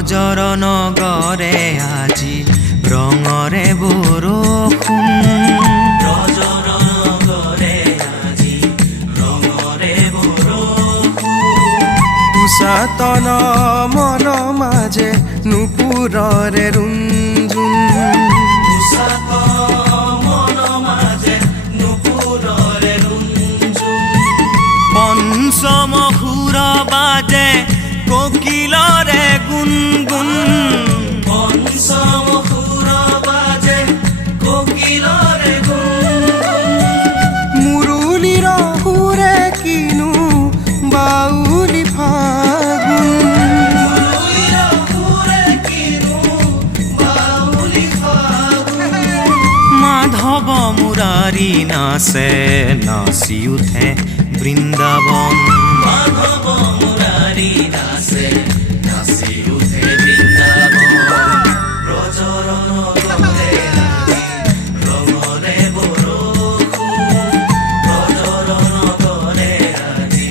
ব্ৰজৰ নগৰে আজি ৰঙৰে বৰষুণ ব্ৰজৰ নগৰে আজি ৰঙৰে বৰষুণ পুষাতন মন মাজে নুপুৰৰে ৰুঞ্জুন পঞ্চম সুৰ বাজে কোকিলৰে গুণগুণ পঞ্চম সুৰ বাজে কোকিলৰে গুণগুণ মুৰুলীৰ সুৰে কিনো বাউলি ফাগুন মুৰুলীৰ সুৰে কিনো বাউলি ফাগুন মাধৱ মুৰাৰী নাচে নাচি উঠে বৃন্দাবন মাধৱ মুৰাৰী নাচে নাচি উঠে বৃন্দাবন ব্ৰজৰ নগৰে আজি ৰঙৰে বৰষুণ ব্ৰজৰ নগৰে আজি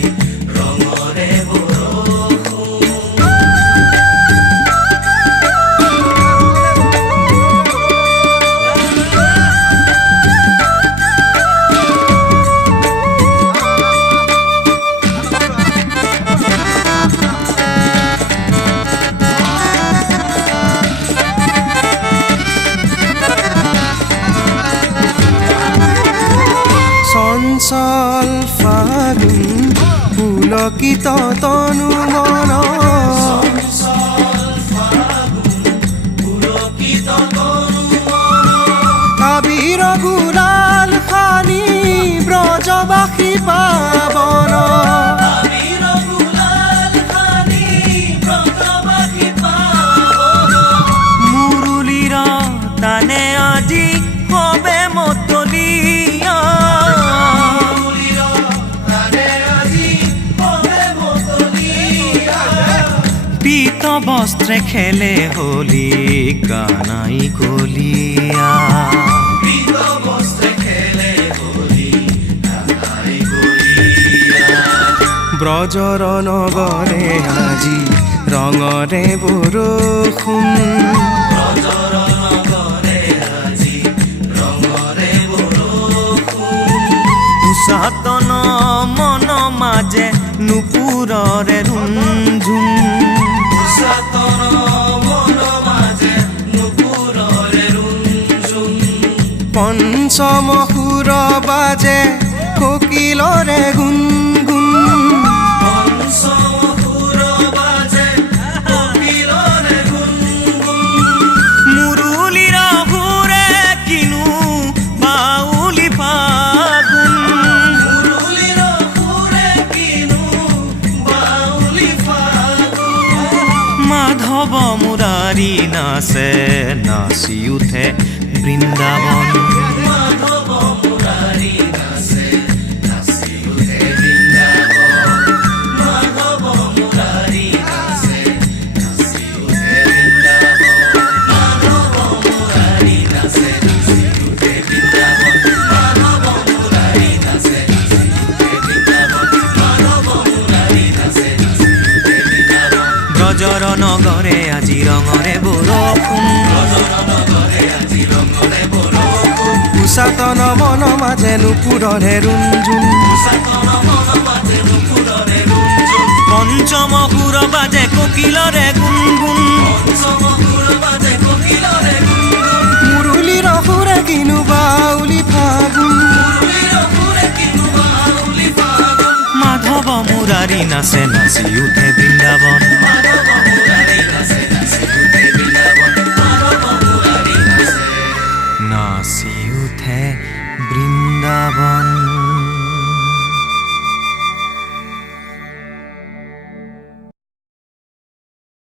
ৰঙৰে বৰষুণ চঞ্চল ফাগুন পুলকিত তনু মন আবিৰ গুলাল খানি ব্ৰজবাসী পাবন মুৰুলীৰ তানে আজি হবে মতলীয়া পীত বস্ত্ৰে খেলে হোলী কানাই কলিয়া পীত বস্ত্ৰে খেলে হোলী কানাই কলিয়া ব্ৰজৰ নগৰে আজি ৰঙৰে বৰষুণ ব্ৰজৰ নগৰে আজি ৰঙৰে বৰষুণ পুষাতন মন মাজে নুপুৰৰে ৰুঞ্জুন পুষাতন মন মাজে নুপুৰৰে ৰুঞ্জুন পঞ্চম সুৰ বাজে কোকিলৰে গুণগুণ পঞ্চম সুৰ বাজে কোকিলৰে গুণগুণ মুৰুলীৰ সুৰে কিনো বাউলি ফাগুন মুৰুলীৰ সুৰে কিনো বাউলি ফাগুন মাধৱ মুৰাৰী নাচে নাচি উঠে বৃন্দাবন মাধৱ মুৰাৰী নাচে নাচি উঠে বৃন্দাবন মাধৱ মুৰাৰী নাচে নাচি উঠে বৃন্দাবন মাধৱ মুৰাৰী নাচে নাচি উঠে বৃন্দাবন মাধৱ মুৰাৰী নাচে নাচি উঠে বৃন্দাবন মাধৱ মুৰাৰী নাচে নাচি উঠে বৃন্দাবন ব্ৰজৰ নগৰে আজি ৰঙৰে বৰষুণ ব্ৰজৰ নগৰে আজি ৰঙৰে বৰষুণ পুষাতন মন মাজে নুপুৰৰে ৰুঞ্জুন পঞ্চম সুৰ বাজে কোকিলৰে গুণগুণ মুৰুলীৰ সুৰে কিনো বাউলি ফাগুন মাধৱ মুৰাৰী নাচে নাচি উঠে বৃন্দাবন